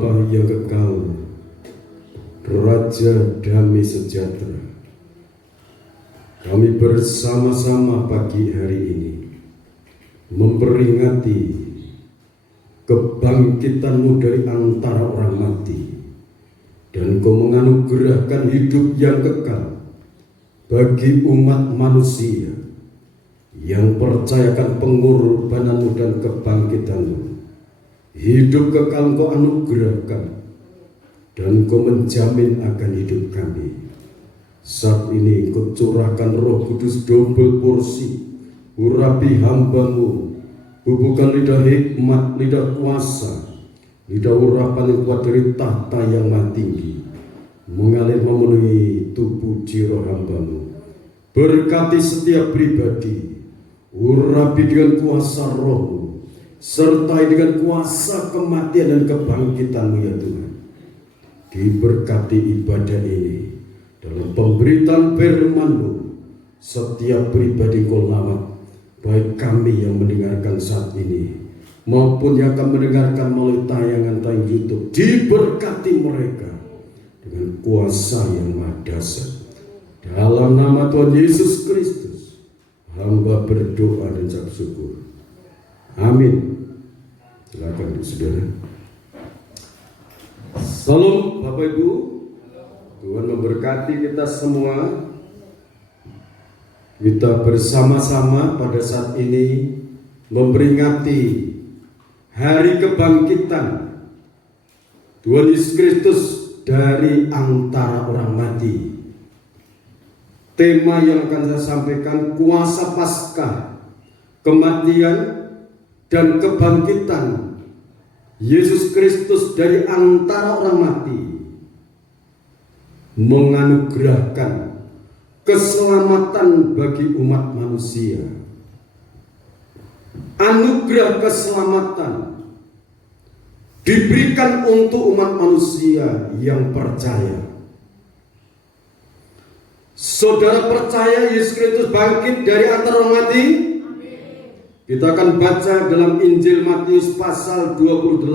Bapa yang kekal, Raja damai sejahtera, kami bersama-sama pagi hari ini memperingati kebangkitan-Mu dari antara orang mati, dan Kau menganugerahkan hidup yang kekal bagi umat manusia yang percayakan pengorbanan-Mu dan kebangkitan-Mu. Hidup kekal Kau anugerahkan, dan Kau menjamin akan hidup kami. Saat ini Kau curahkan Roh Kudus double porsi, urapi hamba-Mu, bubuhkan lidah hikmat, lidah kuasa, lidah urapan yang kuat dari tahta yang maha tinggi, mengalir memenuhi tubuh jiwa hamba-Mu. Berkati setiap pribadi, urapi dengan kuasa Roh-Mu, sertai dengan kuasa kematian dan kebangkitan-Mu ya Tuhan. Diberkati ibadah ini dalam pemberitaan firman-Mu. Setiap pribadi Kau lawat, baik kami yang mendengarkan saat ini maupun yang akan mendengarkan melalui tayangan YouTube. Diberkati mereka dengan kuasa yang maha dahsyat. Dalam nama Tuhan Yesus Kristus hamba berdoa dan ucap syukur. Amin. Silakan saudara. Salam Bapak Ibu. Tuhan memberkati kita semua. Kita bersama-sama pada saat ini memperingati hari kebangkitan Tuhan Yesus Kristus dari antara orang mati. Tema yang akan saya sampaikan, kuasa Paskah, kematian dan kebangkitan Yesus Kristus dari antara orang mati, menganugerahkan keselamatan bagi umat manusia. Anugerah keselamatan diberikan untuk umat manusia yang percaya. Saudara percaya Yesus Kristus bangkit dari antara orang mati? Kita akan baca dalam Injil Matius pasal 28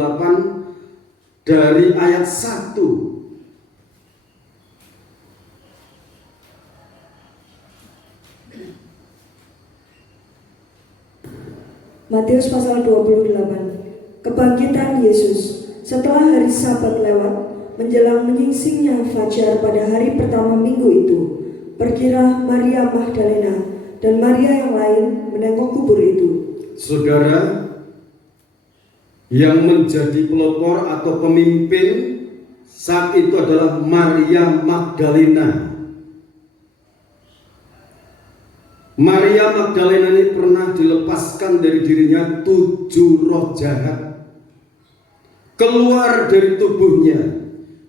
dari ayat 1. Matius pasal 28. Kebangkitan Yesus. Setelah hari Sabat lewat, menjelang menyingsingnya fajar pada hari pertama minggu itu, pergilah Maria Magdalena dan Maria yang lain menengok kubur itu. Saudara, yang menjadi pelopor atau pemimpin saat itu adalah Maria Magdalena. Maria Magdalena ini pernah dilepaskan dari dirinya 7 roh jahat, keluar dari tubuhnya,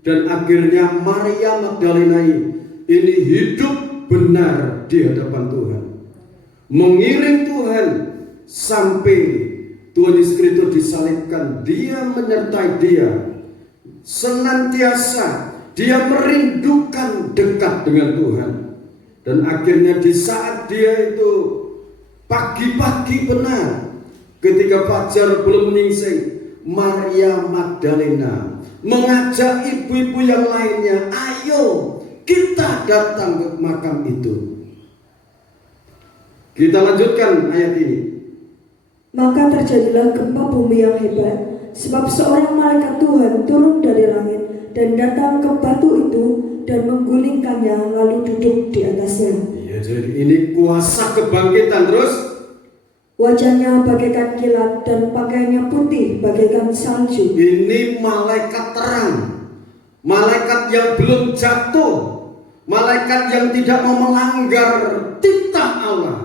dan akhirnya Maria Magdalena ini hidup benar di hadapan Tuhan, mengiring Tuhan sampai Tuhan Yesus Kristus disalibkan. Dia menyertai dia senantiasa, dia merindukan dekat dengan Tuhan. Dan akhirnya di saat dia itu pagi-pagi benar, ketika fajar belum menyingsing, Maria Magdalena mengajak ibu-ibu yang lainnya, ayo kita datang ke makam itu. Kita lanjutkan ayat ini. Maka terjadilah gempa bumi yang hebat, sebab seorang malaikat Tuhan turun dari langit dan datang ke batu itu dan menggulingkannya, lalu duduk di atasnya. Ya, jadi ini kuasa kebangkitan. Terus wajahnya bagaikan kilat dan pakaiannya putih bagaikan salju. ini malaikat terang, malaikat yang belum jatuh, malaikat yang tidak mau melanggar titah Allah.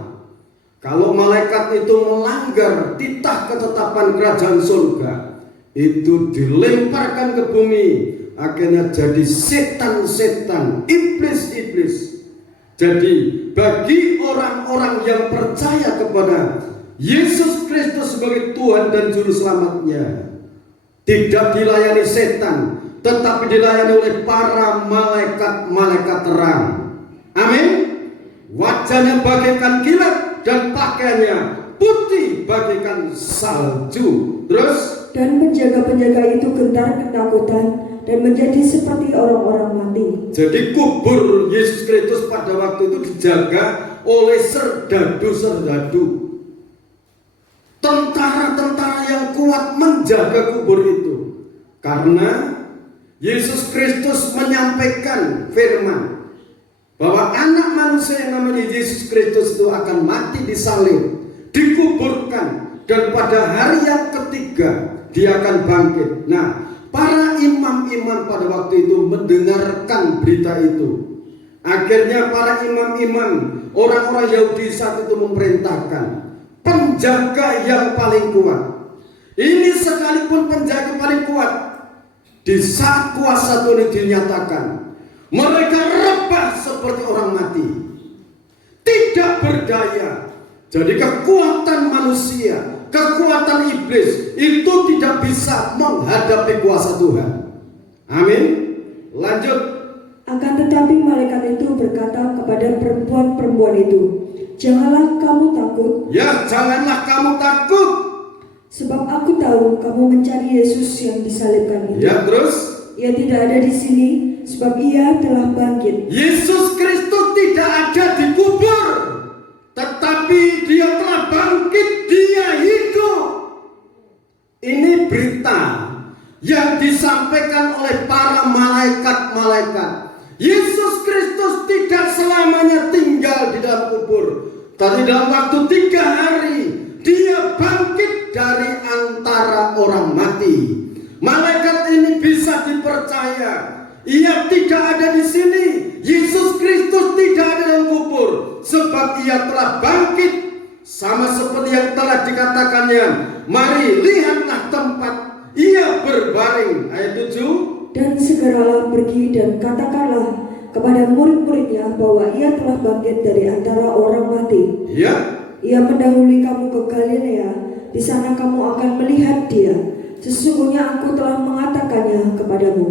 Kalau malaikat itu melanggar titah ketetapan kerajaan surga, itu dilemparkan ke bumi, akhirnya jadi setan-setan, iblis-iblis. Jadi bagi orang-orang yang percaya kepada Yesus Kristus sebagai Tuhan dan Juru Selamatnya, tidak dilayani setan, tetapi dilayani oleh para malaikat-malaikat terang. Amin. Wajahnya bagaikan kilat dan pakaiannya putih bagaikan salju. Terus Dan penjaga-penjaga itu gentar ketakutan dan menjadi seperti orang-orang mati. Jadi kubur Yesus Kristus pada waktu itu dijaga oleh serdadu-serdadu. Tentara-tentara yang kuat menjaga kubur itu. Karena Yesus Kristus menyampaikan firman bahwa anak manusia yang namanya Yesus Kristus itu akan mati disalib, dikuburkan, dan pada hari yang ketiga dia akan bangkit. Nah, para imam-imam pada waktu itu mendengarkan berita itu. Akhirnya para imam-imam, orang-orang Yahudi saat itu memerintahkan penjaga yang paling kuat. Ini sekalipun penjaga paling kuat, di saat kuasa Tuhan dinyatakan, mereka rebah seperti orang mati, tidak berdaya. Jadi kekuatan manusia, kekuatan iblis itu tidak bisa menghadapi kuasa Tuhan. Amin. Lanjut. Akan tetapi malaikat itu berkata kepada perempuan-perempuan itu, "Janganlah kamu takut." Ya, janganlah kamu takut. Sebab aku tahu kamu mencari Yesus yang disalibkan itu. Ya, terus? Ia tidak ada di sini, sebab ia telah bangkit. Yesus Kristus tidak ada di kubur, tetapi dia telah bangkit, dia hidup. Ini berita yang disampaikan oleh para malaikat-malaikat. Yesus Kristus tidak selamanya tinggal di dalam kubur, tapi dalam waktu 3 hari dia bangkit dari antara orang mati. Malaikat ini bisa dipercaya. Ia tidak ada di sini. Yesus Kristus tidak ada dalam kubur, sebab ia telah bangkit. Sama seperti yang telah dikatakannya, mari lihatlah tempat ia berbaring. Ayat 7. Dan segeralah pergi dan katakanlah kepada murid-muridnya bahwa ia telah bangkit dari antara orang mati. Ya. Ia mendahului kamu ke Galilea, di sana kamu akan melihat dia. Sesungguhnya aku telah mengatakannya kepadamu.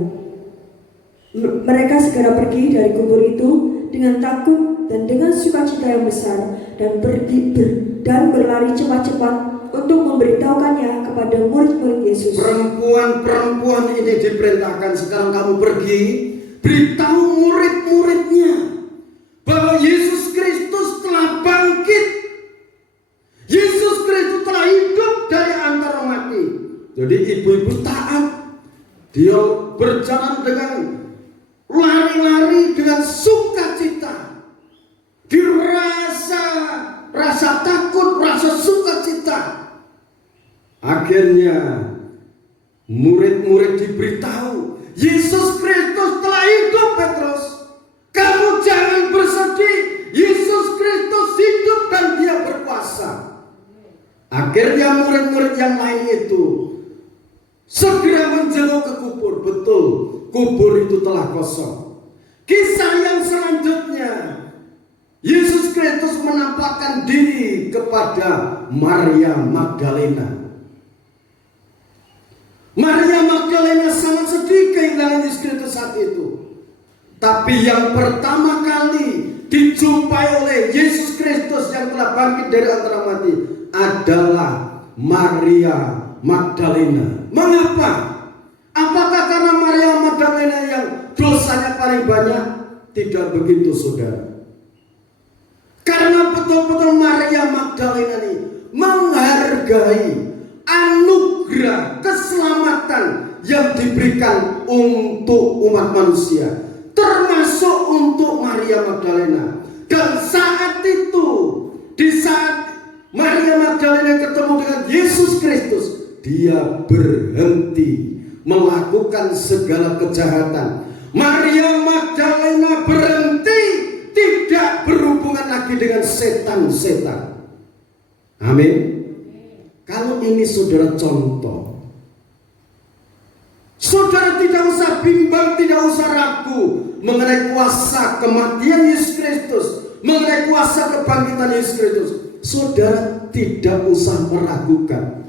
Mereka segera pergi dari kubur itu dengan takut dan dengan sukacita yang besar, dan berlari cepat-cepat untuk memberitahukannya kepada murid-murid Yesus. Perempuan-perempuan ini diperintahkan, sekarang kamu pergi, beritahu murid-muridnya bahwa Yesus Kristus telah bangkit. Yesus Kristus telah hidup dari antara mati. Jadi ibu-ibu taat, dia berjalan dengan lari-lari dengan sukacita. Dirasa rasa takut, rasa sukacita. Akhirnya murid-murid diberitahu, Yesus Kristus telah hidup. Petrus, kamu jangan bersedih, Yesus Kristus hidup dan dia berkuasa. Akhirnya murid-murid yang lain itu segera menjenguk ke kubur. Betul, kubur itu telah kosong. Kisah yang selanjutnya, Yesus Kristus menampakkan diri kepada Maria Magdalena. Maria Magdalena sangat sedih kehilangan Yesus Kristus saat itu. Tapi yang pertama kali dijumpai oleh Yesus Kristus yang telah bangkit dari antara mati adalah Maria Magdalena. Mengapa? Apakah karena Maria Magdalena yang dosanya paling banyak? Tidak begitu, saudara. Karena betul-betul Maria Magdalena ini menghargai anugerah keselamatan yang diberikan untuk umat manusia, termasuk untuk Maria Magdalena. Dan saat itu, di saat Maria Magdalena ketemu dengan Yesus Kristus, dia berhenti melakukan segala kejahatan. Maria Magdalena berhenti, tidak berhubungan lagi dengan setan-setan. Amin. Kalau ini saudara contoh, saudara tidak usah bimbang, tidak usah ragu mengenai kuasa kematian Yesus Kristus, mengenai kuasa kebangkitan Yesus Kristus. Saudara tidak usah meragukan.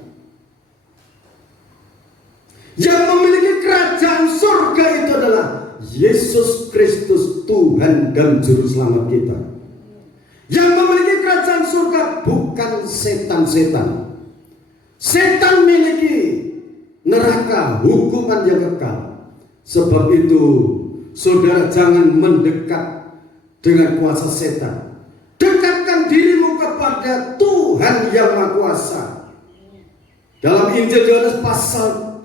Yang memiliki kerajaan surga itu adalah Yesus Kristus, Tuhan dan Juru Selamat kita. Yang memiliki kerajaan surga bukan setan-setan. Setan memiliki neraka, hukuman yang kekal. Sebab itu, saudara jangan mendekat dengan kuasa setan. Dekatkan dirimu kepada Tuhan yang Maha Kuasa. Dalam Injil Yohanes pasal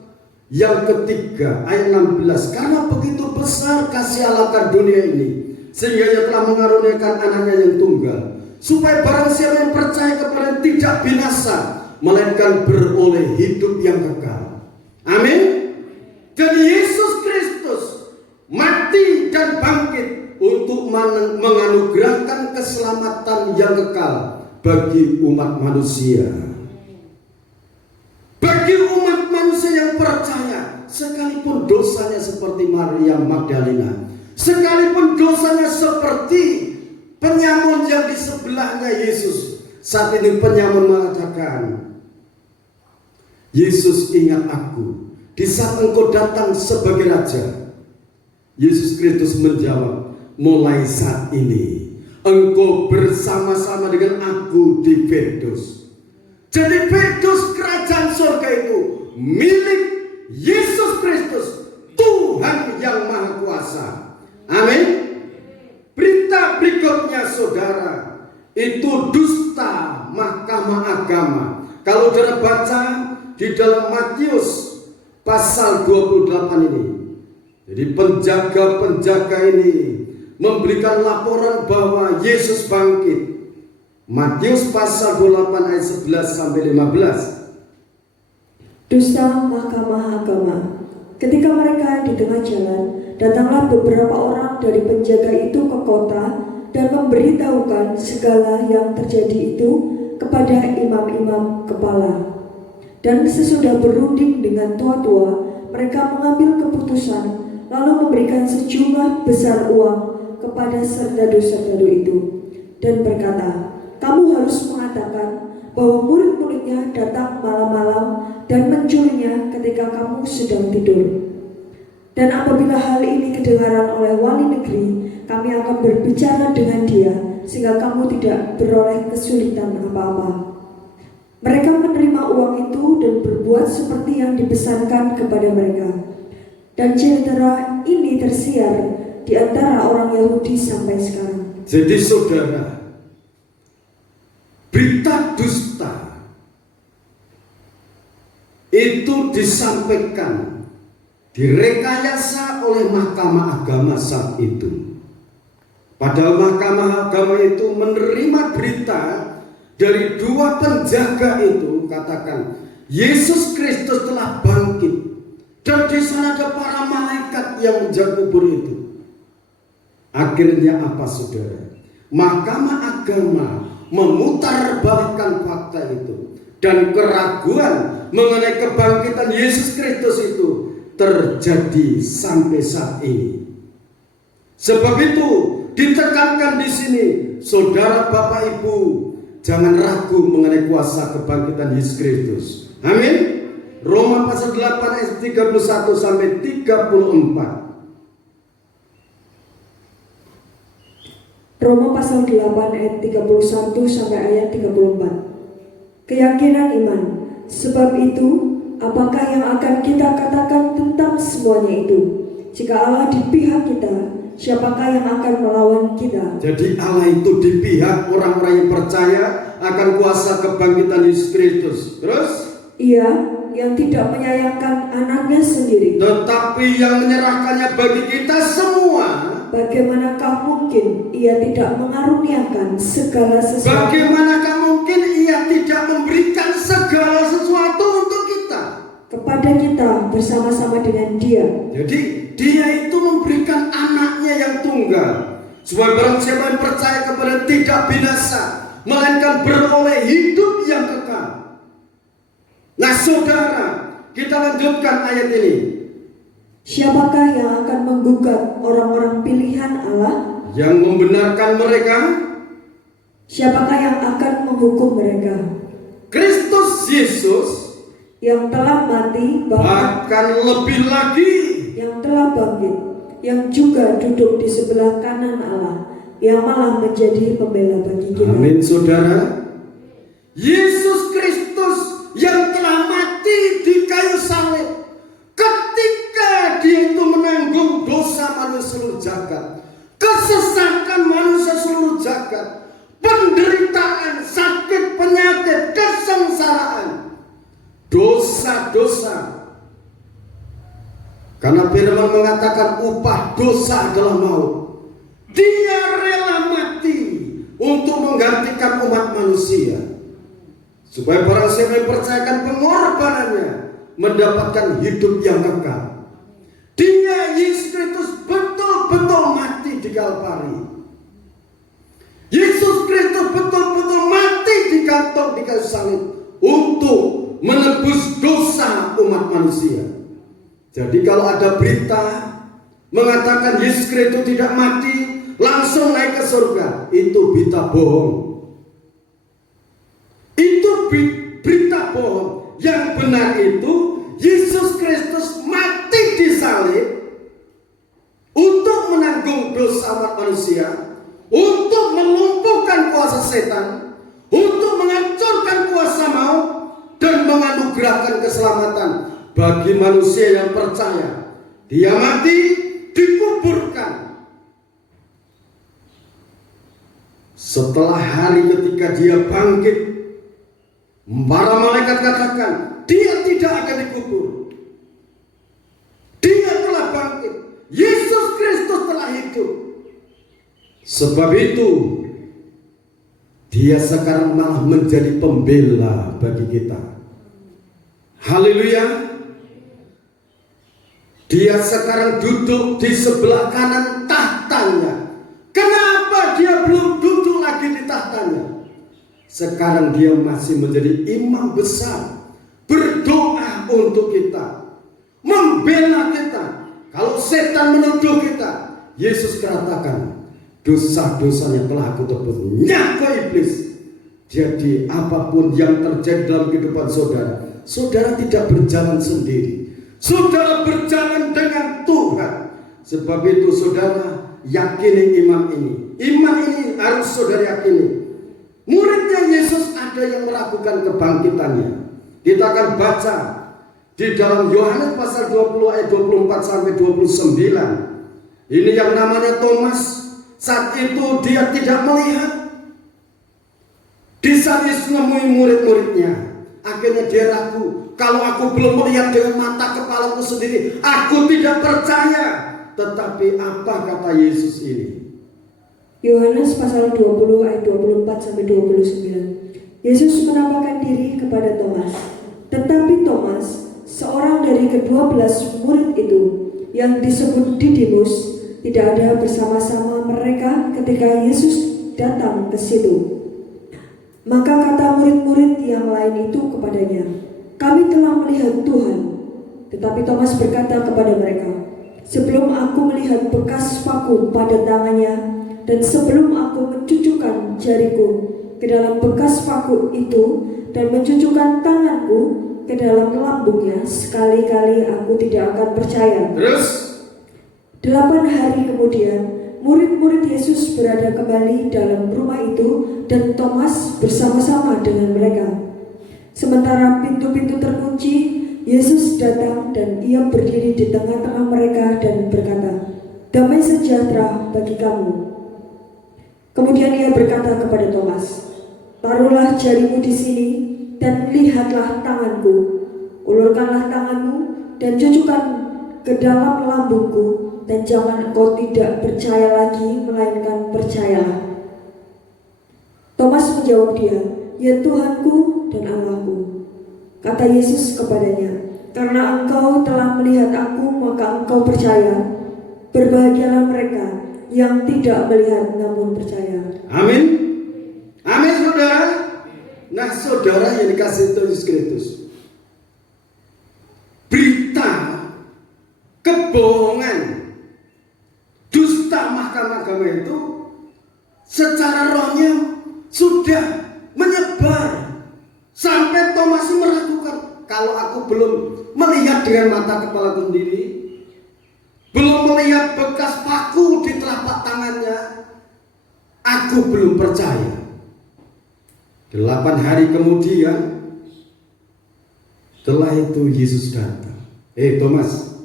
yang ketiga ayat 16, karena begitu besar kasih Allah akan dunia ini, sehingga Ia telah mengaruniakan anaknya yang tunggal, supaya barang siapa yang percaya kepada tidak binasa, melainkan beroleh hidup yang kekal. Amin. Jadi Yesus Kristus mati dan bangkit untuk menganugerahkan keselamatan yang kekal bagi umat manusia. Bagi umat manusia yang percaya, sekalipun dosanya seperti Maria Magdalena, sekalipun dosanya seperti penyamun yang di sebelahnya Yesus. Saat ini penyamun mengatakan, Yesus ingat aku di saat engkau datang sebagai Raja. Yesus Kristus menjawab, mulai saat ini engkau bersama-sama dengan aku di Firdaus. Jadi Firdaus kerajaan surga itu milik Yesus Kristus, Tuhan yang Maha Kuasa. Amin. Berita berikutnya saudara, itu dusta mahkamah agama. Kalau saudara baca di dalam Matius pasal 28 ini, jadi penjaga-penjaga ini memberikan laporan bahwa Yesus bangkit. Matius pasal 28 ayat 11 sampai 15. Dusta mahkamah agama. Ketika mereka di tengah jalan, datanglah beberapa orang dari penjaga itu ke kota dan memberitahukan segala yang terjadi itu kepada imam-imam kepala. Dan sesudah berunding dengan tua-tua, mereka mengambil keputusan, lalu memberikan sejumlah besar uang kepada serdadu-serdadu itu, dan berkata, kamu harus mengatakan bahwa murid-muridnya datang malam-malam dan mencurinya ketika kamu sedang tidur. Dan apabila hal ini kedengaran oleh wali negeri, kami akan berbicara dengan dia, sehingga kamu tidak beroleh kesulitan apa-apa. Mereka menerima uang itu dan berbuat seperti yang dipesankan kepada mereka. Dan cerita ini tersiar di antara orang Yahudi sampai sekarang. Jadi saudara, berita dusta itu disampaikan, direkayasa oleh mahkamah agama saat itu. Padahal mahkamah agama itu menerima berita dari dua penjaga itu, katakan Yesus Kristus telah bangkit, dan di sana ada para malaikat yang menjaga kubur itu. Akhirnya apa saudara? Mahkamah agama memutarbalikkan fakta itu, dan keraguan mengenai kebangkitan Yesus Kristus itu terjadi sampai saat ini. Sebab itu ditekankan di sini, saudara, bapak, ibu, jangan ragu mengenai kuasa kebangkitan Yesus Kristus. Amin. Roma pasal 8 ayat 31 sampai 34. Roma pasal 8 ayat 31 sampai ayat 34. Keyakinan iman. Sebab itu, apakah yang akan kita katakan tentang semuanya itu? Jika Allah di pihak kita, siapakah yang akan melawan kita? Jadi Allah itu di pihak orang-orang yang percaya akan kuasa kebangkitan Yesus Kristus. Terus? Ia yang tidak menyayangkan anaknya sendiri, tetapi yang menyerahkannya bagi kita semua. Bagaimanakah mungkin ia tidak mengaruniakan segala sesuatu? Bagaimanakah mungkin ia tidak memberikan segala sesuatu untuk kita? Kepada kita bersama-sama dengan dia. Jadi dia itu memberikan anaknya yang tunggal, supaya barang siapa yang percaya kepada tidak binasa, melainkan beroleh hidup yang kekal. Nah saudara, kita lanjutkan ayat ini. Siapakah yang akan menggugat orang-orang pilihan Allah? Yang membenarkan mereka? Siapakah yang akan menghukum mereka? Kristus Yesus yang telah mati, bahkan lebih lagi yang telah bangkit, yang juga duduk di sebelah kanan Allah, yang malah menjadi pembela bagi kita. Amin saudara. Yesus Kristus yang telah mati di kayu salib, jagat, penderitaan, sakit, penyakit, kesengsaraan, dosa-dosa. Karena firman mengatakan upah dosa adalah maut. Dia rela mati untuk menggantikan umat manusia, supaya barang siapa yang percayakan pengorbanannya mendapatkan hidup yang kekal. Dia, Yesus Kristus, betul-betul mati di Kalvari. Yesus Kristus betul-betul mati digantung di kayu salib untuk menebus dosa umat manusia. Jadi kalau ada berita mengatakan Yesus Kristus tidak mati, langsung naik ke surga, itu berita bohong. Itu berita bohong. Yang benar itu Yesus Kristus mati di salib untuk menanggung dosa umat manusia, untuk melumpuhkan kuasa setan, untuk menghancurkan kuasa maut, dan menganugerahkan keselamatan bagi manusia yang percaya. Dia mati, dikuburkan. Setelah hari ketika dia bangkit, para malaikat katakan, dia tidak akan dikubur. Dia telah bangkit. Yesus Kristus telah hidup. Sebab itu, dia sekarang malah menjadi pembela bagi kita. Haleluya. Dia sekarang duduk di sebelah kanan tahtanya. Kenapa dia belum duduk lagi di tahtanya? Sekarang dia masih menjadi imam besar, berdoa untuk kita, membela kita. Kalau setan menuduh kita, Yesus katakan, dosa-dosanya telah aku tebus. Nyako iblis. Jadi apapun yang terjadi dalam kehidupan saudara, saudara tidak berjalan sendiri. Saudara berjalan dengan Tuhan. Sebab itu saudara yakini iman ini. Iman ini harus saudara yakini. Muridnya Yesus ada yang meragukan kebangkitannya. Kita akan baca di dalam Yohanes pasal 20 ayat 24 sampai 29. Ini yang namanya Thomas. Saat itu dia tidak melihat. Di saat Yesus menemui murid-muridnya, akhirnya dia ragu. Kalau aku belum melihat dengan mata kepalaku sendiri, aku tidak percaya. Tetapi apa kata Yesus ini? Yohanes pasal 20 ayat 24 sampai 29. Yesus menampakkan diri kepada Thomas. Tetapi Thomas, seorang dari ke-12 murid itu, yang disebut Didimus, tidak ada bersama-sama mereka ketika Yesus datang ke situ. Maka kata murid-murid yang lain itu kepadanya, "Kami telah melihat Tuhan." Tetapi Thomas berkata kepada mereka, "Sebelum aku melihat bekas paku pada tangannya, dan sebelum aku mencucukkan jariku ke dalam bekas paku itu, dan mencucukkan tanganku ke dalam lambungnya, sekali-kali aku tidak akan percaya." Terus 8 hari kemudian, murid-murid Yesus berada kembali dalam rumah itu, dan Thomas bersama-sama dengan mereka. Sementara pintu-pintu terkunci, Yesus datang dan ia berdiri di tengah-tengah mereka dan berkata, "Damai sejahtera bagi kamu." Kemudian ia berkata kepada Thomas, "Taruhlah jarimu di sini dan lihatlah tanganku. Ulurkanlah tanganmu dan cucukkan ke dalam lambungku, dan jangan engkau tidak percaya lagi, melainkan percayalah." Thomas menjawab dia, "Ya Tuhanku dan Allahku." Kata Yesus kepadanya, "Karena engkau telah melihat aku, maka engkau percaya. Berbahagialah mereka yang tidak melihat namun percaya." amin. Amin saudara. Nah saudara yang dikasih Tuhan Yesus Kristus, berita kebohongan, dusta mahkamah agama itu secara rohnya sudah menyebar sampai Thomas meragukan, kalau aku belum melihat dengan mata kepalaku sendiri, belum melihat bekas paku di telapak tangannya, aku belum percaya. 8 hari kemudian, setelah itu Yesus datang. Thomas,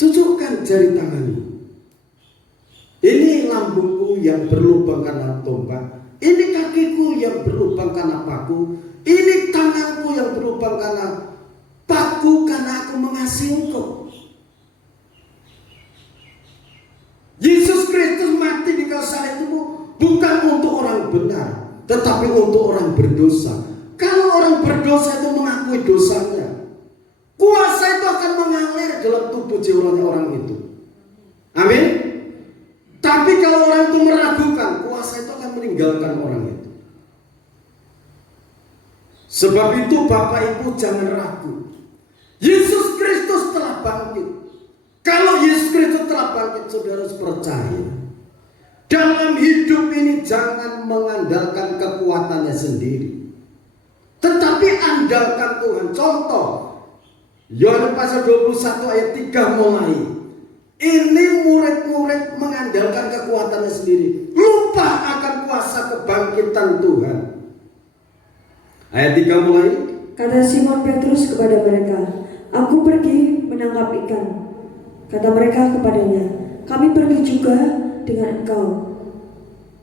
cucukkan jari tanganmu. Ini lambungku yang berlubang karena tombak, ini kakiku yang berlubang karena paku, ini tanganku yang berlubang karena paku, karena aku mengasihi engkau. Yesus Kristus mati di kayu salib itu bukan untuk orang benar, tetapi untuk orang berdosa. Kalau orang berdosa itu mengakui dosanya, kuasa itu akan mengalir dalam tubuh jiwanya orang itu. Amin. Tapi kalau orang itu meragukan, kuasa itu akan meninggalkan orang itu. Sebab itu Bapak Ibu jangan ragu. Yesus Kristus telah bangkit. Kalau Yesus Kristus telah bangkit, saudara harus percaya. Dalam hidup ini jangan mengandalkan kekuatannya sendiri, tetapi andalkan Tuhan. Contoh, Yohanes pasal 21 ayat 3 mulai. Ini murid-murid mengandalkan kekuatannya sendiri, lupa akan kuasa kebangkitan Tuhan. Ayat 3 mulai. Kata Simon Petrus kepada mereka, "Aku pergi menangkap ikan." Kata mereka kepadanya, "Kami pergi juga dengan engkau."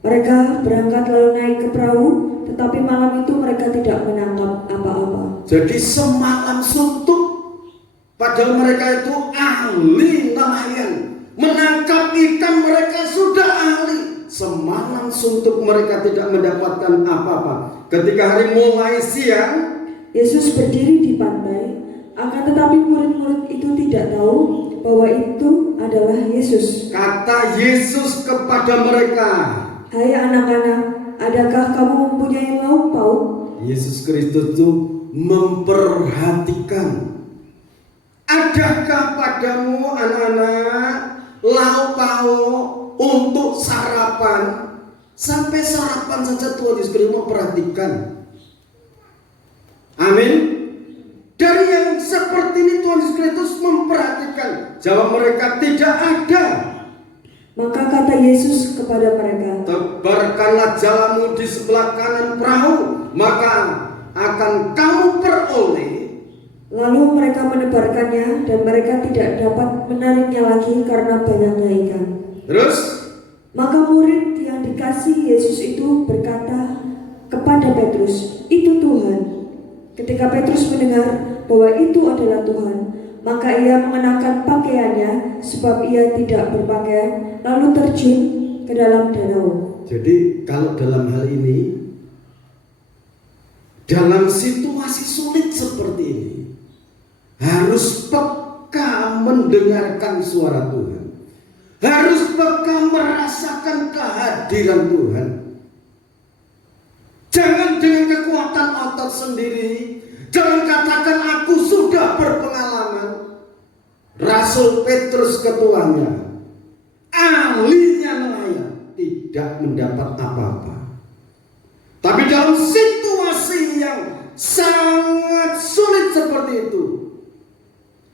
Mereka berangkat lalu naik ke perahu, tetapi malam itu mereka tidak menangkap apa-apa. Jadi semalam suntuk, padahal mereka itu ahli nelayan, menangkap ikan mereka sudah ahli. Semalam suntuk mereka tidak mendapatkan apa-apa. Ketika hari mulai siang, Yesus berdiri di pantai, akan tetapi murid-murid itu tidak tahu bahwa itu adalah Yesus. kata Yesus kepada mereka, "Hai anak-anak, adakah kamu mempunyai lauk pauk?" Yesus Kristus itu memperhatikan. Adakah padamu anak-anak lauk pauk untuk sarapan? Sampai sarapan saja Tuhan Yesus Kristus memperhatikan. Amin. Dari yang seperti ini Tuhan Yesus Kristus memperhatikan. Jawab mereka, tidak ada. Maka kata Yesus kepada mereka, Tebarkanlah jalamu di sebelah kanan perahu, maka akan kamu peroleh. lalu mereka menebarkannya dan mereka tidak dapat menariknya lagi karena banyaknya ikan. Terus, Maka murid yang dikasihi Yesus itu berkata kepada Petrus, "Itu Tuhan." Ketika Petrus mendengar bahwa itu adalah Tuhan, maka ia mengenakan pakaiannya sebab ia tidak berpakaian, lalu terjun ke dalam danau. jadi kalau dalam hal ini, dalam situasi sulit seperti ini, harus peka mendengarkan suara Tuhan, harus peka merasakan kehadiran Tuhan. Jangan dengan kekuatan otot sendiri, jangan katakan aku sudah berpengalaman. Rasul Petrus ketuanya, ahlinya nelayan, tidak mendapat apa-apa. Tapi dalam situasi yang sangat sulit seperti itu,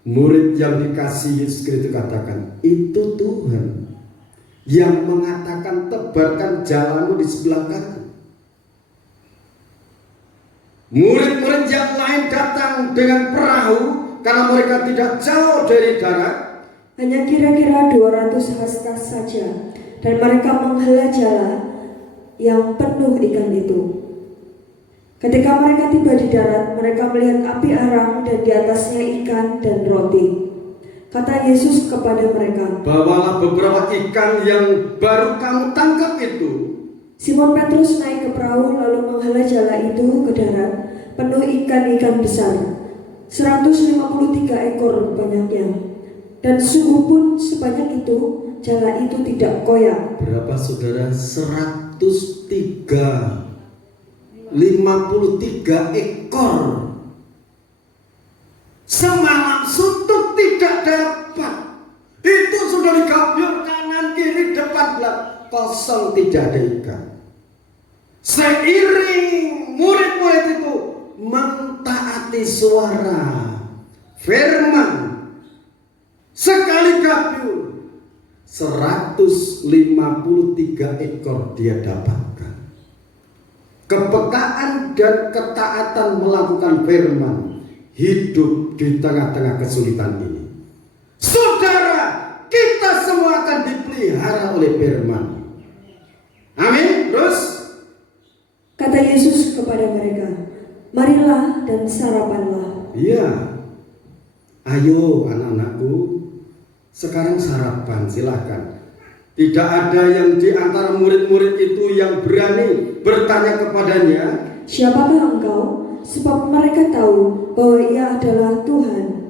murid yang dikasih Yesus Kristus katakan, itu Tuhan yang mengatakan tebarkan jalanmu di sebelah kanan. Murid-murid yang lain datang dengan perahu karena mereka tidak jauh dari darat. Hanya kira-kira 200 hasta saja, dan mereka menghela jala yang penuh ikan itu. Ketika mereka tiba di darat, mereka melihat api arang dan di atasnya ikan dan roti. Kata Yesus kepada mereka, "Bawalah beberapa ikan yang baru kamu tangkap itu." Simon Petrus naik ke perahu lalu menghela jala itu ke darat, penuh ikan-ikan besar, 153 ekor banyaknya. Dan sungguh pun sebanyak itu, jala itu tidak koyak. Berapa saudara? 153 ekor. Semalam suntuk tidak dapat. Itu sudah digabur kanan kiri depan belakang, kosong, tidak ada ikan. Seiring murid-murid itu mentaati suara firman, sekali gabur 153 ekor dia dapatkan. Kepekaan dan ketaatan melakukan firman hidup di tengah-tengah kesulitan ini. Saudara, kita semua akan dipelihara oleh firman. kepada mereka, "Marilah dan sarapanlah." Iya, ayo anak-anakku, sekarang sarapan silahkan. Tidak ada yang di antara murid-murid itu yang berani bertanya kepadanya, "Siapakah engkau?" Sebab mereka tahu bahwa ia adalah Tuhan.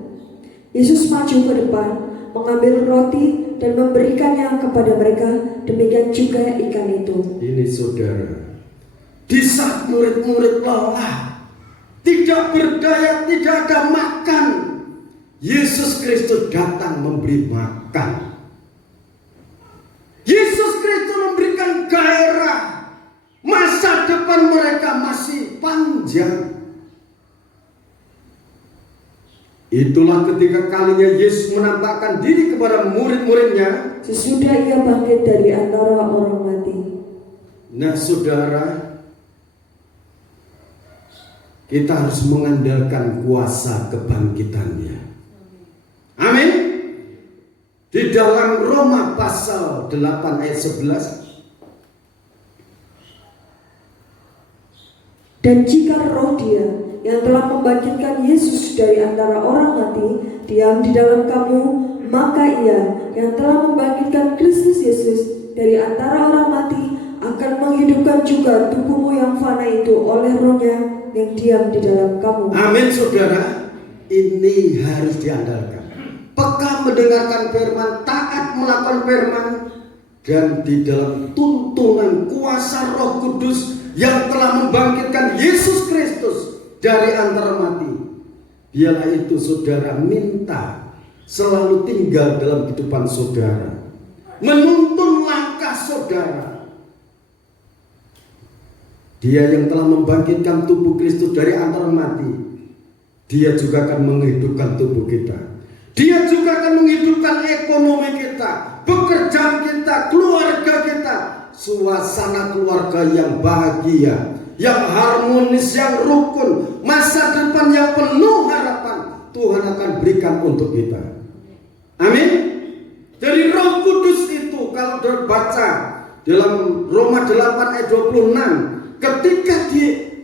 Yesus maju ke depan, mengambil roti dan memberikannya kepada mereka, demikian juga ikan itu. ini saudara, di saat murid-murid lelah, tidak berdaya, tidak ada makan, Yesus Kristus datang memberi makan. Yesus Kristus memberikan gairah. Masa depan mereka masih panjang. Itulah ketika kalinya Yesus menampakkan diri kepada murid-muridnya Sesudah ia bangkit dari antara orang mati. Nah saudara, kita harus mengandalkan kuasa kebangkitannya. Amin. Di dalam Roma pasal 8 ayat 11, "Dan jika roh Dia yang telah membangkitkan Yesus dari antara orang mati diam di dalam kamu, maka Ia yang telah membangkitkan Kristus Yesus dari antara orang mati akan menghidupkan juga tubuhmu yang fana itu oleh Roh-Nya yang diam di dalam kamu." amin saudara. Ini harus diandalkan. Peka mendengarkan firman, taat melakukan firman, dan di dalam tuntunan kuasa Roh Kudus yang telah membangkitkan Yesus Kristus dari antara mati. Biarlah itu saudara minta selalu tinggal dalam kehidupan saudara, menuntun langkah saudara. Dia yang telah membangkitkan tubuh Kristus dari antara mati, Dia juga akan menghidupkan tubuh kita. Dia juga akan menghidupkan ekonomi kita, pekerjaan kita, keluarga kita, suasana keluarga yang bahagia, yang harmonis, yang rukun, masa depan yang penuh harapan Tuhan akan berikan untuk kita. Amin. Dari Roh Kudus itu kalau dibaca dalam Roma 8 ayat 26, ketika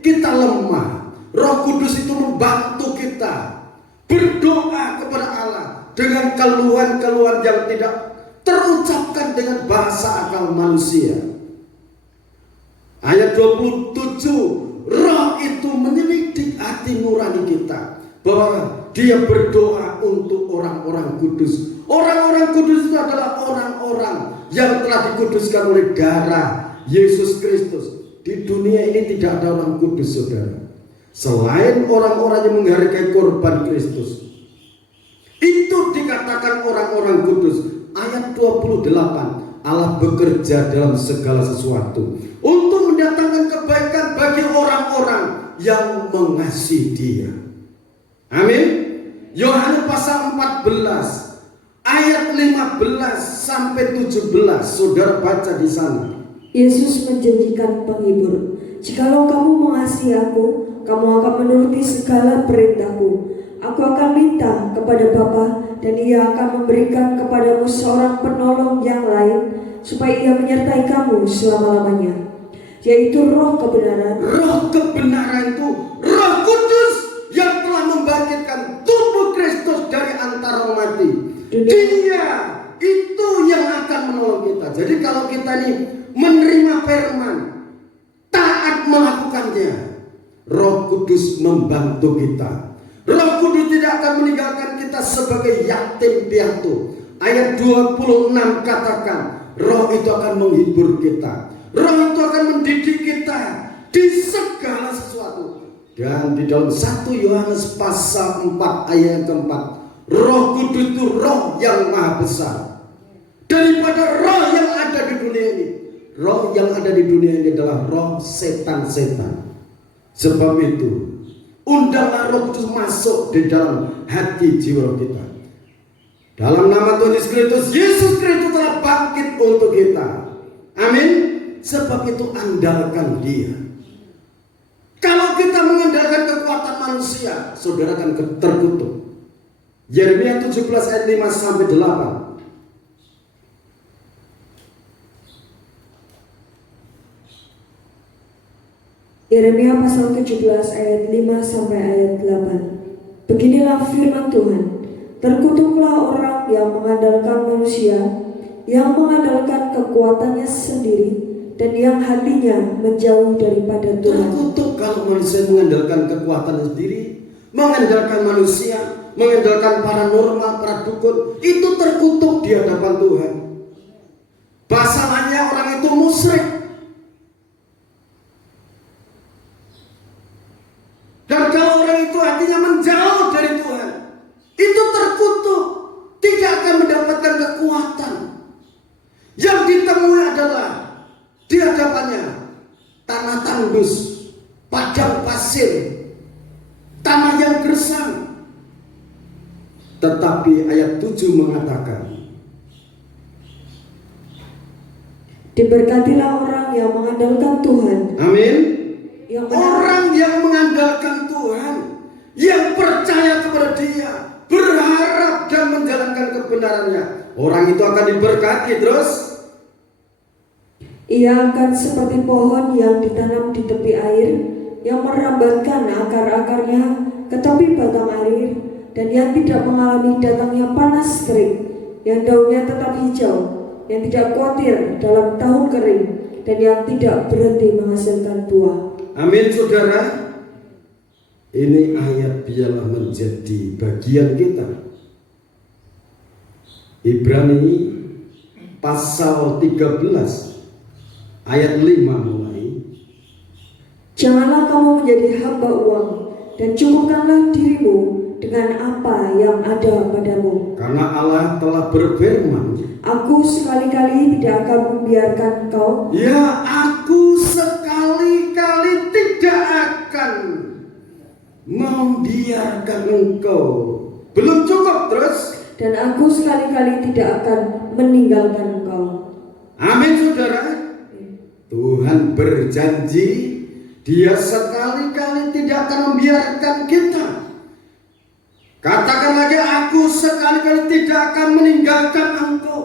kita lemah, Roh Kudus itu membantu kita berdoa kepada Allah dengan keluhan-keluhan yang tidak terucapkan dengan bahasa akal manusia. Ayat 27, Roh itu menyelidik hati nurani kita, bahwa Dia berdoa untuk orang-orang kudus. Orang-orang kudus itu adalah orang-orang yang telah dikuduskan oleh darah Yesus Kristus. Di dunia ini tidak ada orang kudus saudara, selain orang-orang yang menghargai korban Kristus. Itu dikatakan orang-orang kudus. Ayat 28, Allah bekerja dalam segala sesuatu untuk mendatangkan kebaikan bagi orang-orang yang mengasihi Dia. Amin. Yohanes pasal 14 ayat 15 sampai 17, saudara baca di sana. Yesus menjanjikan penghibur, "Jikalau kamu mengasihi aku, kamu akan menuruti segala perintahku. Aku akan minta kepada Bapa, dan Ia akan memberikan kepadamu seorang penolong yang lain, supaya Ia menyertai kamu selama-lamanya, yaitu Roh kebenaran." Roh kebenaran itu Roh Kudus yang telah membangkitkan tubuh Kristus dari antara mati. Dia itu yang akan menolong kita. Jadi kalau kita ini menerima firman, taat melakukannya, Roh Kudus membantu kita. Roh Kudus tidak akan meninggalkan kita sebagai yatim piatu. Ayat 26 katakan, Roh itu akan menghibur kita. Roh itu akan mendidik kita di segala sesuatu. Dan di dalam 1 Yohanes pasal 4 ayat keempat, Roh Kudus itu roh yang maha besar daripada roh yang ada di dunia ini. Roh yang ada di dunia ini adalah roh setan-setan. Sebab itu, undanglah Roh Kudus masuk di dalam hati jiwa kita. Dalam nama Tuhan Yesus Kristus, Yesus Kristus telah bangkit untuk kita. Amin. Sebab itu andalkan Dia. Kalau kita mengandalkan kekuatan manusia, saudara akan terkutuk. Yeremia 17 ayat 5 sampai 8. Yeremia pasal 17 ayat 5 sampai ayat 8. Beginilah firman Tuhan. Terkutuklah orang yang mengandalkan manusia, yang mengandalkan kekuatannya sendiri, dan yang hatinya menjauh daripada Tuhan. Terkutuk kalau manusia mengandalkan kekuatannya sendiri, mengandalkan manusia, mengandalkan paranormal, para dukun. Itu terkutuk di hadapan Tuhan. Bahasa lainnya orang itu musyrik. Dan kalau orang itu hatinya menjauh dari Tuhan, itu terkutuk, tidak akan mendapatkan kekuatan. Yang ditemui adalah di hadapannya tanah tandus, padang pasir, tanah yang gersang. Tetapi ayat 7 mengatakan, diberkatilah orang yang mengandalkan Tuhan. amin. Orang yang mengandalkan Tuhan, yang percaya kepada Dia, berharap dan menjalankan kebenarannya, orang itu akan diberkati. Terus ia akan seperti pohon yang ditanam di tepi air, yang merambatkan akar-akarnya ke tepi batang air, dan yang tidak mengalami datangnya panas terik, yang daunnya tetap hijau, yang tidak khawatir dalam tahun kering, dan yang tidak berhenti menghasilkan buah. amin, saudara. Ini ayat biarlah menjadi bagian kita. Ibrani pasal 13 ayat 5 mulai. Janganlah kamu menjadi hamba uang, dan cukupkanlah dirimu dengan apa yang ada padamu. Karena Allah telah berfirman, Aku sekali-kali tidak akan membiarkan engkau. ya, aku sekali-kali tidak akan membiarkan engkau. Belum cukup, terus. Dan aku sekali-kali tidak akan meninggalkan engkau. Amin, saudara. Tuhan berjanji, Dia sekali-kali tidak akan membiarkan kita. Katakan lagi, aku sekali-kali tidak akan meninggalkan engkau.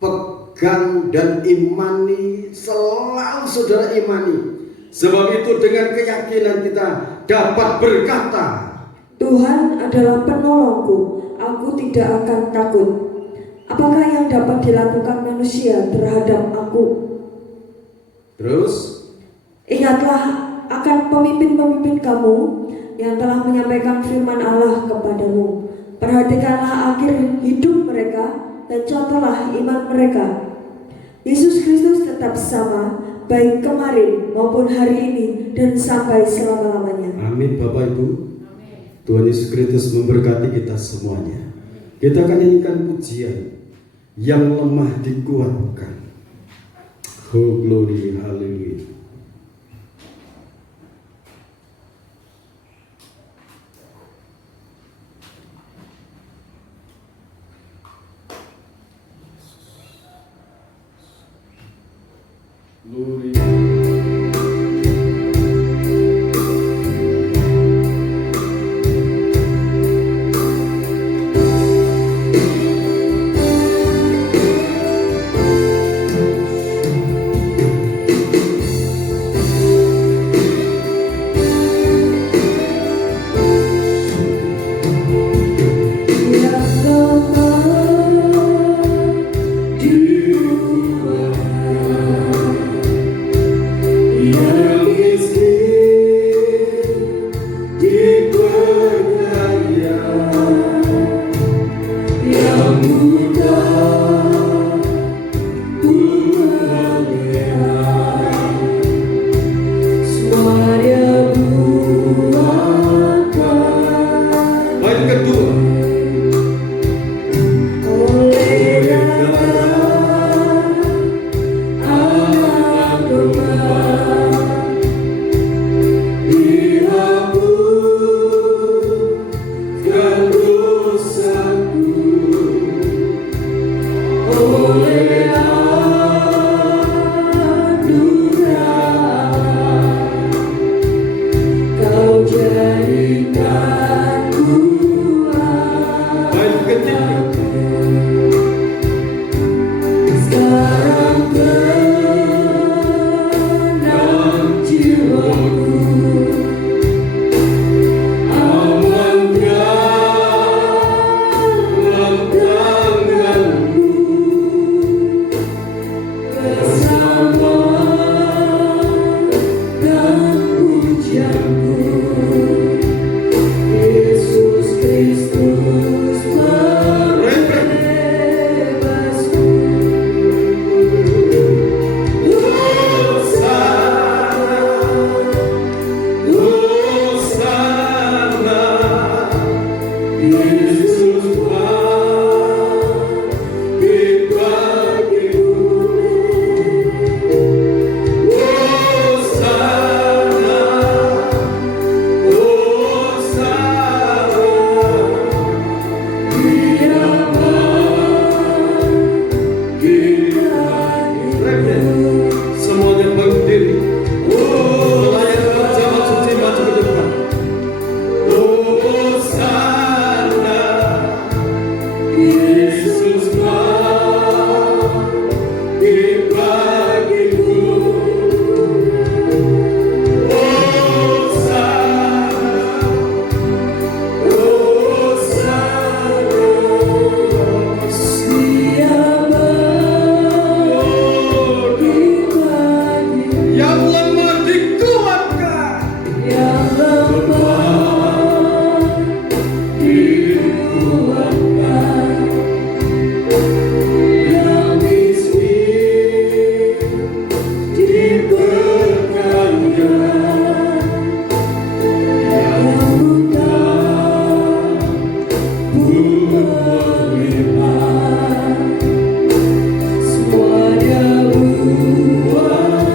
Pegang dan imani, selalu saudara imani. Sebab itu dengan keyakinan kita dapat berkata, Tuhan adalah penolongku, aku tidak akan takut. Apakah yang dapat dilakukan manusia terhadap aku? terus Ingatlah akan pemimpin-pemimpin kamu yang telah menyampaikan firman Allah kepadamu. Perhatikanlah akhir hidup mereka dan contohlah iman mereka. Yesus Kristus tetap sama, baik kemarin maupun hari ini dan sampai selama-lamanya. amin. Bapak Ibu, Tuhan Yesus Kristus memberkati kita semuanya. Kita akan nyanyikan pujian yang lemah dikuatkan. Oh glory, haleluya. Glory. yang lemah dikuatkan, yang lemah dikuatkan, yang miskin diberkatikan, yang buta melihat, semuanya buat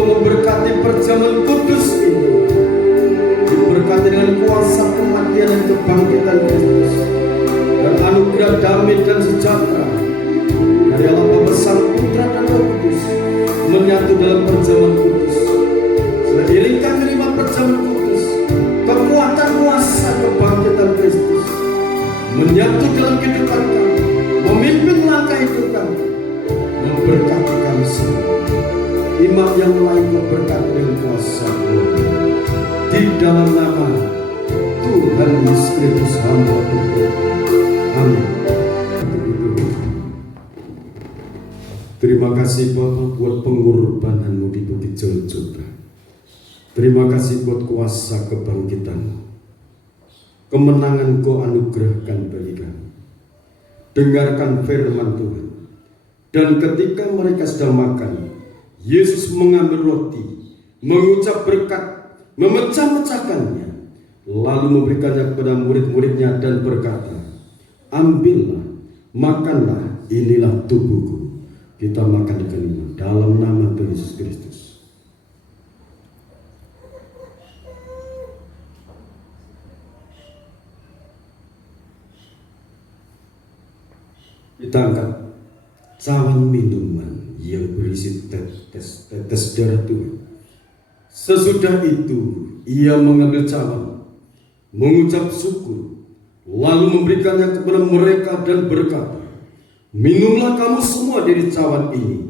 Engkau memberkati perjamuan kudus ini, diberkati dengan kuasa kematian dan kebangkitan Kristus, dan anugerah damai dan sejahtera dari Allah Bapa, Sang Putra dan Roh Kudus menyatu dalam perjamuan kudus. Seiring kami menerima perjamuan kudus, kekuatan kuasa kebangkitan Kristus menyatu dalam kehidupan kami, memimpin langkah hidup kami, memberkati kami semua. Imam yang lain memberkati dengan kuasa Allah. Di dalam nama Tuhan Yesus Kristus hamba berdoa. Amin. Terima kasih Bapa buat pengorbananmu di Bukit Joljoga. Terima kasih buat kuasa kebangkitanmu. Kemenangan Kau anugerahkan bagi kami. Dengarkan firman Tuhan. Dan ketika mereka sedang makan, Yesus mengambil roti, mengucap berkat, memecah-mecahkannya, lalu memberikannya kepada murid-muridnya dan berkata, ambillah, makanlah, inilah tubuhku. Kita makan dengan iman dalam nama Tuhan Yesus Kristus. Kita angkat cawan minuman yang berisi tetes darah Tuhan. Sesudah itu ia mengambil cawan, mengucap syukur, lalu memberikannya kepada mereka dan berkata, minumlah kamu semua dari cawan ini,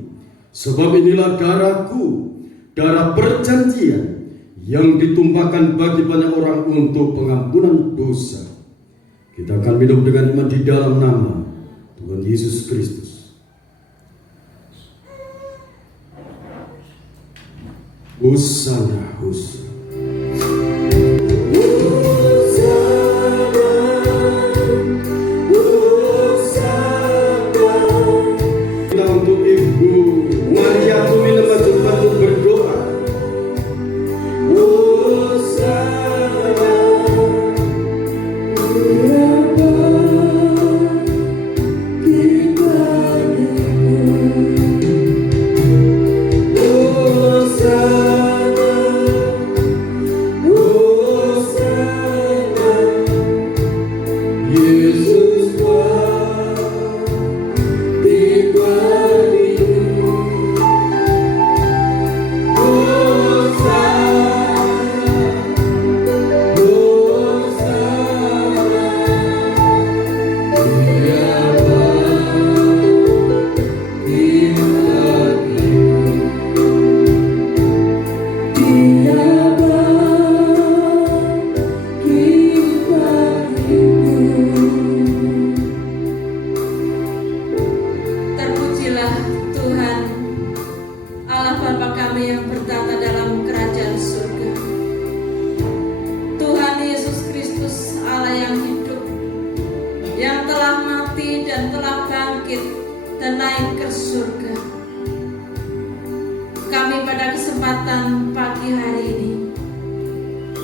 sebab inilah darahku, darah perjanjian yang ditumpahkan bagi banyak orang untuk pengampunan dosa. Kita akan minum dengan iman di dalam nama Tuhan Yesus Kristus. Hosana, Hosana. Kita untuk Ibu Maria Tumina Majemah untuk berdoa.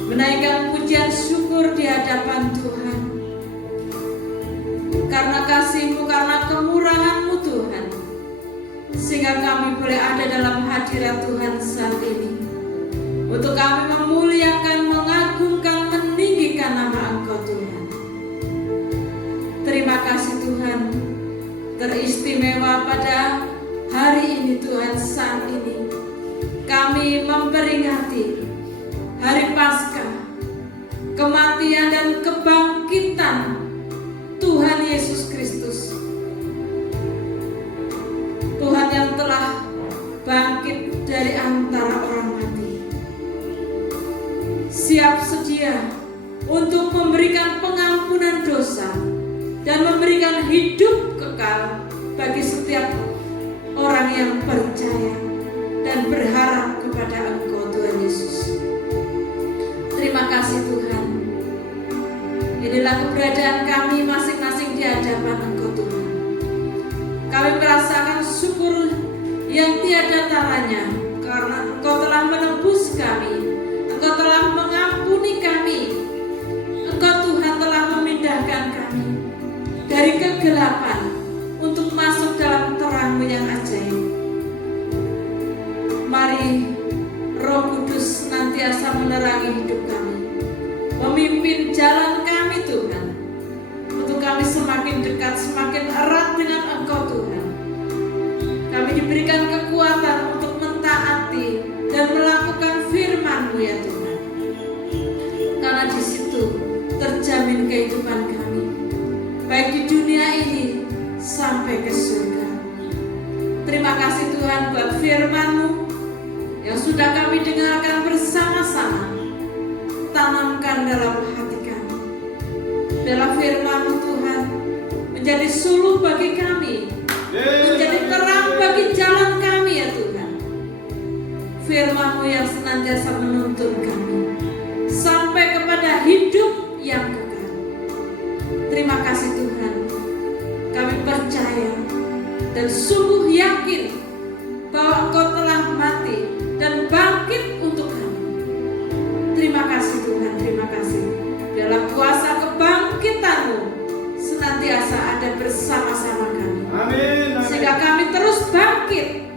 Menaikkan pujian syukur di hadapan Tuhan, karena kasih-Mu, karena kemurahan-Mu Tuhan, sehingga kami boleh ada dalam hadirat Tuhan saat ini, untuk kami memuliakan, mengagungkan, meninggikan nama Engkau Tuhan. Terima kasih Tuhan, teristimewa pada hari ini Tuhan. Saat ini kami memperingati Hari Paskah, kematian dan kebangkitan Tuhan Yesus Kristus. Tuhan yang telah bangkit dari antara orang mati, siap sedia untuk memberikan pengampunan dosa dan memberikan hidup kekal bagi setiap orang yang percaya dan berharap kepada Engkau Tuhan Yesus. Terima kasih Tuhan. Inilah keberadaan kami masing-masing di hadapan Engkau Tuhan. Kami merasakan syukur yang tiada taranya, karena Engkau telah menebus kami, Engkau telah mengampuni kami, Engkau Tuhan telah memindahkan kami dari kegelapan untuk masuk dalam terang-Mu yang ajaib. Mari senantiasa menerangi hidup kami, memimpin jalan kami Tuhan, untuk kami semakin dekat, semakin erat dengan Engkau Tuhan. Kami diberikan kekuatan untuk mentaati dan melakukan firman-Mu ya Tuhan, karena di situ terjamin kehidupan kami, baik di dunia ini sampai ke surga. Terima kasih Tuhan buat firman-Mu yang sudah kami dengarkan bersama-sama. Tanamkan dalam hati kami. Biarlah firman-Mu Tuhan menjadi suluh bagi kami, menjadi terang bagi jalan kami ya Tuhan. Firman-Mu yang senantiasa menuntun kami sampai kepada hidup yang kekal. Terima kasih Tuhan. Kami percaya dan sungguh yakin bahwa Engkau telah mati dan bangkit untuk kami. Terima kasih Tuhan, terima kasih. Biarlah kuasa kebangkitan-Mu senantiasa ada bersama-sama kami. Amin. Sehingga kami terus bangkit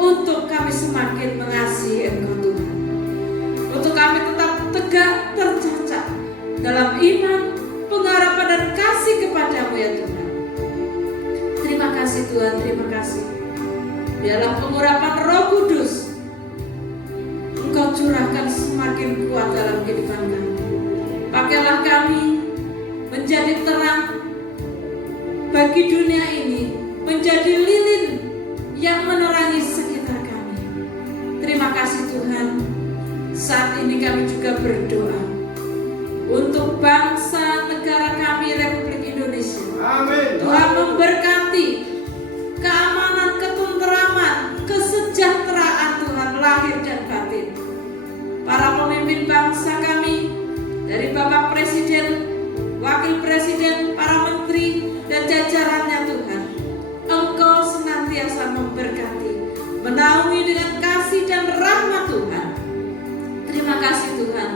untuk kami semakin mengasihi Engkau Tuhan. Untuk kami tetap tegak tercacak dalam iman, pengharapan dan kasih kepada-Mu ya Tuhan. Terima kasih Tuhan, terima kasih. Biarlah pengurapan Roh Kudus Engkau curahkan semakin kuat dalam kehidupan kami. Pakailah kami menjadi terang bagi dunia ini, menjadi lilin yang menerangi sekitar kami. Terima kasih Tuhan. Saat ini kami juga berdoa untuk bangsa negara kami Republik Indonesia. Amin. Tuhan memberkati keamanan, ketenteraman, kesejahteraan Tuhan lahir dan batin. Para pemimpin bangsa kami, dari Bapak Presiden, Wakil Presiden, para menteri dan jajarannya Tuhan, Engkau senantiasa memberkati, menaungi dengan kasih dan rahmat Tuhan. Terima kasih Tuhan.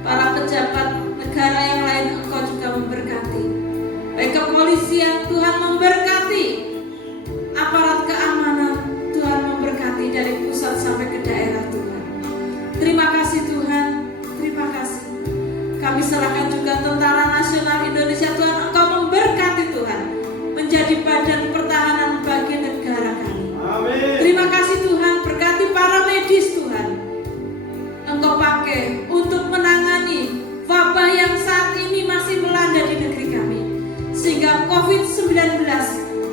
Para pejabat negara yang lain Engkau juga memberkati. Baik kepolisian, Tuhan memberkati. Aparat keamanan, Tuhan memberkati dari pusat sampai ke daerah Tuhan. Terima kasih Tuhan, terima kasih. Kami serahkan juga Tentara Nasional Indonesia Tuhan, Engkau memberkati Tuhan, menjadi badan pertahanan bagi negara kami. Amin. Terima kasih Tuhan, berkati para medis Tuhan. Engkau pakai untuk menangani wabah yang saat ini masih melanda di negeri kami, sehingga COVID-19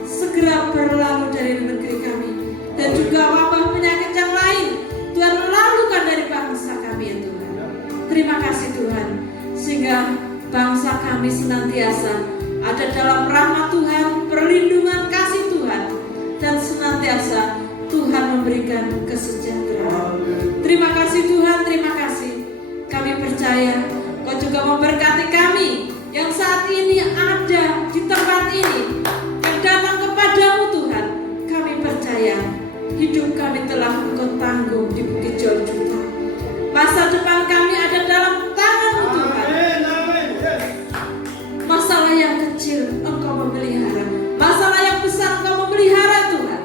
segera berlalu dari negeri kami, dan juga wabah penyakit yang lain Tuhan lalukan dari bangsa kami ya Tuhan. Terima kasih Tuhan, sehingga bangsa kami senantiasa ada dalam rahmat Tuhan, perlindungan kasih Tuhan, dan senantiasa Tuhan memberikan kesejahteraan. Terima kasih Tuhan, terima kasih. Kami percaya Kau juga memberkati kami yang saat ini ada di tempat ini, yang datang kepadamu Tuhan. Kami percaya hidup kami telah Engkau tanggung di Bukit Jorjuta. Masa depan kami ada dalam tangan-Mu Tuhan. Masalah yang kecil Engkau memelihara, masalah yang besar Engkau memelihara Tuhan.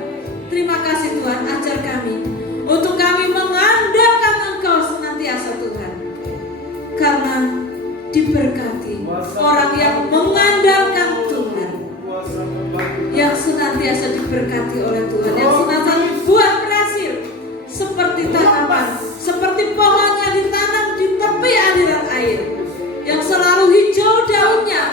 Terima kasih Tuhan, ajar kami untuk kami mengandalkan Engkau senantiasa Tuhan. Karena diberkati orang yang mengandalkan Tuhan, yang senantiasa diberkati oleh Tuhan, yang senantiasa buat berhasil seperti tanaman, seperti pohon yang ditanam di tepi aliran air, yang selalu hijau daunnya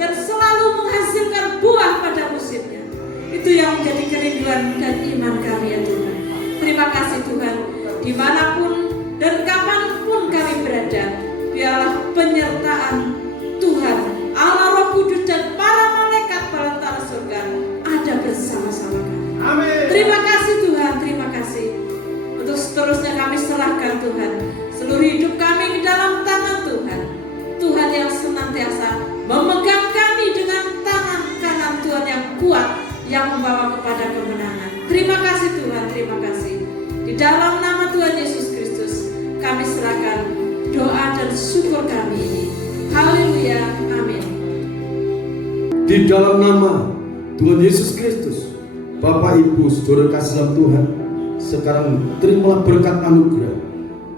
dan selalu menghasilkan buah pada musimnya. Itu yang menjadi kerinduan dan iman kami ya Tuhan. Terima kasih Tuhan, dimanapun dan kapanpun kami berada, biarlah penyertaan Tuhan, Allah Roh Kudus dan para malaikat bala surga ada bersama-sama kami. Amin. Terima kasih Tuhan, terima kasih. Untuk seterusnya kami serahkan Tuhan seluruh hidup kami ke dalam tangan Tuhan. Tuhan yang senantiasa memegang kami dengan tangan kanan Tuhan yang kuat, yang membawa kepada kemenangan. Terima kasih Tuhan, terima kasih. Di dalam nama Tuhan Yesus Kristus kami serahkan doa dan syukur kami ini. Haleluya, amin. Di dalam nama Tuhan Yesus Kristus, Bapak Ibu Saudara kasih dalam Tuhan, sekarang terimalah berkat anugerah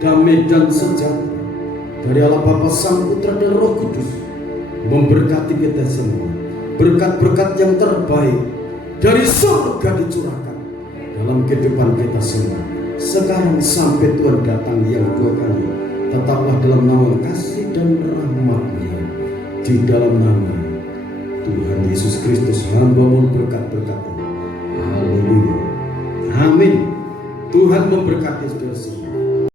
damai dan sejahtera dari Allah Bapa, Sang Putra dan Roh Kudus memberkati kita semua. Berkat-berkat yang terbaik dari surga dicurahkan dalam kehidupan kita semua sekarang sampai Tuhan datang yang kedua kali. Tetaplah dalam naungan kasih dan rahmat-Nya, di dalam nama Tuhan Yesus Kristus hamba mohon berkat-berkat. Haleluya. Amin. Tuhan memberkati saudara semua.